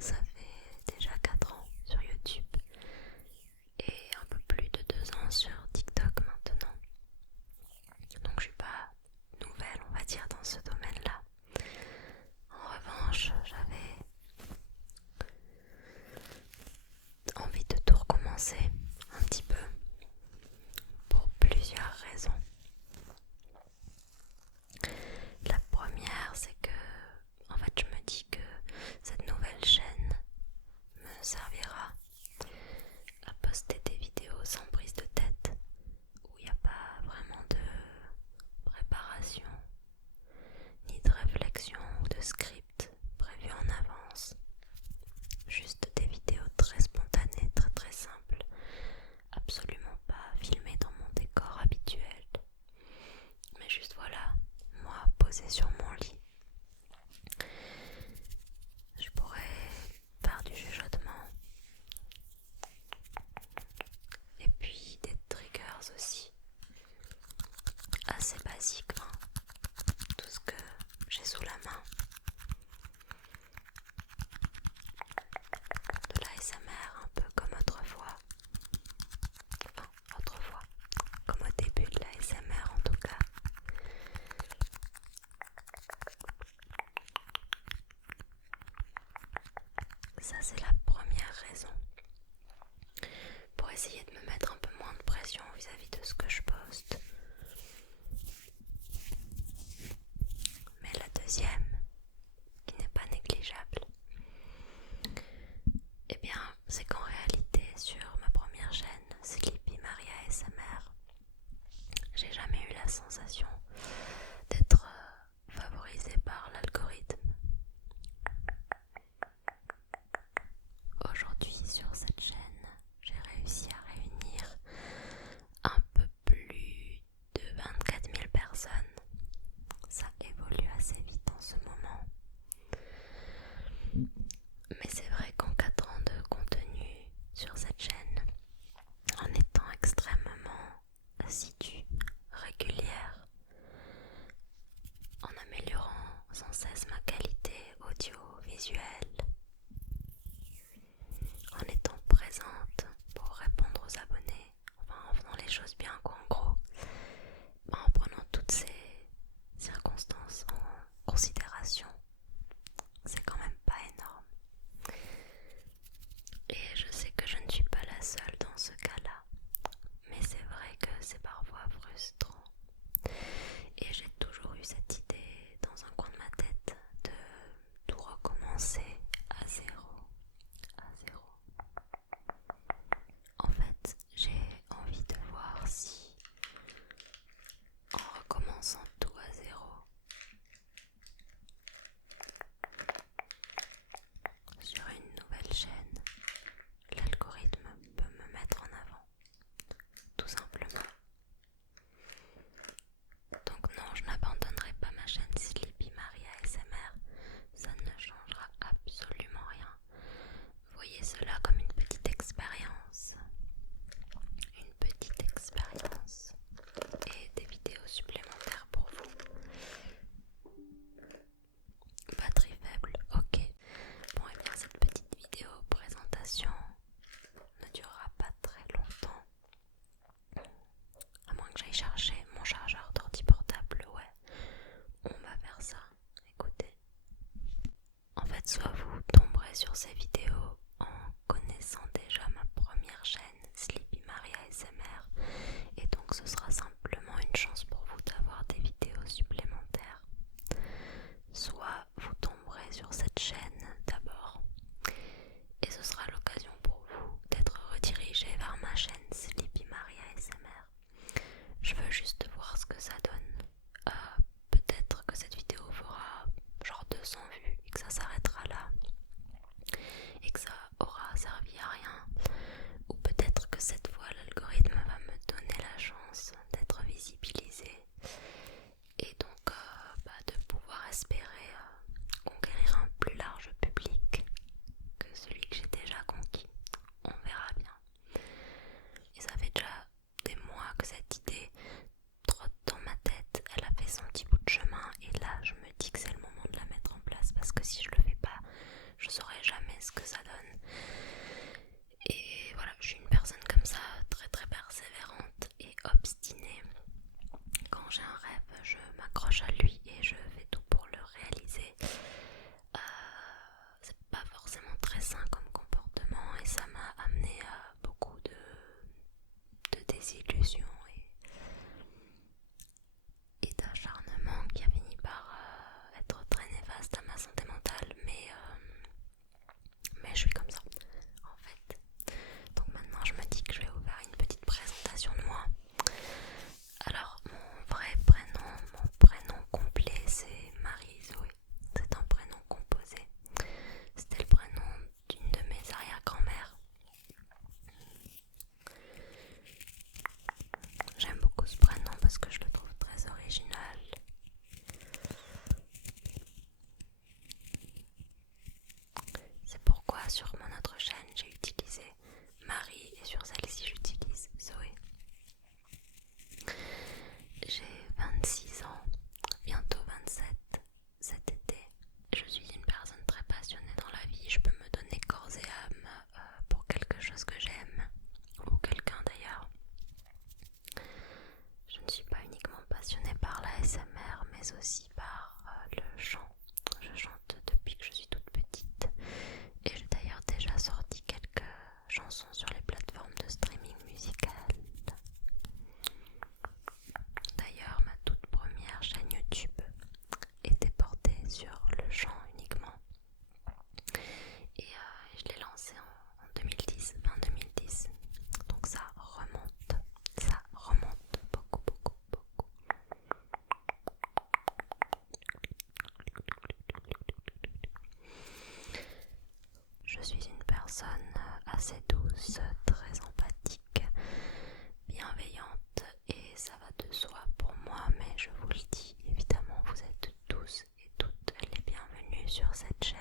Ça fait déjà 4 ans sur YouTube et un peu plus de 2 ans sur TikTok maintenant. Donc je suis pas nouvelle, on va dire, dans ce domaine-là. En revanche, j'avais envie de tout recommencer un petit peu pour plusieurs raisons. La première, c'est que en fait je me dis que cette nouvelle chaîne me servira à poster des vidéos sans prise de tête, où il n'y a pas vraiment de préparation, ni de réflexion ou de script prévu en avance. Juste des vidéos très spontanées, très très simples, absolument pas filmées dans mon décor habituel. Mais juste voilà, moi posée sur mon lit. Je pourrais faire du chuchotement. Et puis des triggers aussi. Assez basiques, hein. Tout ce que j'ai sous la main. De l'ASMR un peu comme autrefois. Enfin, autrefois. Comme au début de l'ASMR en tout cas. Ça c'est la première raison. Pour essayer de me mettre un peu moins de pression vis-à-vis de ce que je poste. Mais la deuxième, qui n'est pas négligeable, eh bien, c'est qu'en réalité, sur ma première chaîne, Sleepy Maria ASMR, j'ai jamais eu la sensation d'être favorisée par l'algorithme. Aujourd'hui, sur cette chaîne, j'ai réussi à réunir un peu plus de 24 000 personnes. Ça évolue assez vite en ce moment. Mais c'est vrai qu'en 4 ans de contenu sur cette chaîne, en étant extrêmement assidue, régulière, en améliorant sans cesse ma qualité audiovisuelle, en étant présente pour répondre aux abonnés, enfin en faisant les choses bien quoi, en gros, en prenant toutes ces circonstances en considération, c'est quand même pas énorme. Et je sais que je ne suis pas la seule dans ce cas-là, mais c'est vrai que c'est parfois frustrant. Et j'ai toujours eu cette idée dans un coin de ma tête de tout recommencer à zéro. À zéro. En fait, j'ai envie de voir si, en recommençant tout à zéro, sur une nouvelle chaîne, l'algorithme peut me mettre en avant, tout simplement. Donc non, je n'abandonnerai pas ma chaîne Sleepy Maria ASMR, ça ne changera absolument rien. Voyez cela comme une petite expérience. Une petite expérience et des vidéos supplémentaires pour vous. Batterie faible, ok. Bon, et bien cette petite vidéo présentation ne durera pas très longtemps. À moins que j'aille chercher mon chargeur d'ordi portable, ouais. On va faire ça. Écoutez. En fait, soit vous tomberez sur ces vidéos en connaissant déjà ma première chaîne Sleepy Maria ASMR, et donc ce sera simplement une chance pour vous d'avoir des vidéos supplémentaires. Soit vous tomberez sur cette chaîne d'abord, et ce sera l'occasion pour vous d'être redirigé vers ma chaîne Sleepy Maria ASMR. Je veux juste voir ce que ça donne. Peut-être que cette vidéo fera genre 200 vues et que ça s'arrêtera là et que ça aura servi à rien, ou peut-être que cette fois l'algorithme va me donner la chance d'être visibilisée et donc de pouvoir espérer conquérir un plus large public que celui que j'ai déjà conquis. On verra bien. Et ça fait déjà des mois que cette idée trotte dans ma tête, elle a fait son petit bout de chemin et là je me dis que c'est le moment de la mettre en place, parce que si je le fais pas, je saurai jamais ce que sur mon autre chaîne j'ai utilisé Marie et sur celle-ci j'utilise Zoé. J'ai 26 ans, bientôt 27 cet été. Je suis une personne très passionnée dans la vie, je peux me donner corps et âme pour quelque chose que j'aime, ou quelqu'un d'ailleurs. Je ne suis pas uniquement passionnée par la ASMR, mais aussi par le chant. Je chante depuis que je suis toute petite et j'ai d'ailleurs déjà sorti quelques chansons sur les plateformes de streaming musical. D'ailleurs, ma toute première chaîne YouTube était portée sur le chant uniquement et je l'ai lancée en 2010, fin 2010. Donc ça remonte beaucoup, beaucoup, beaucoup. Je suis une personne assez douce, très empathique, bienveillante et ça va de soi pour moi, mais je vous le dis, évidemment vous êtes tous et toutes les bienvenus sur cette chaîne.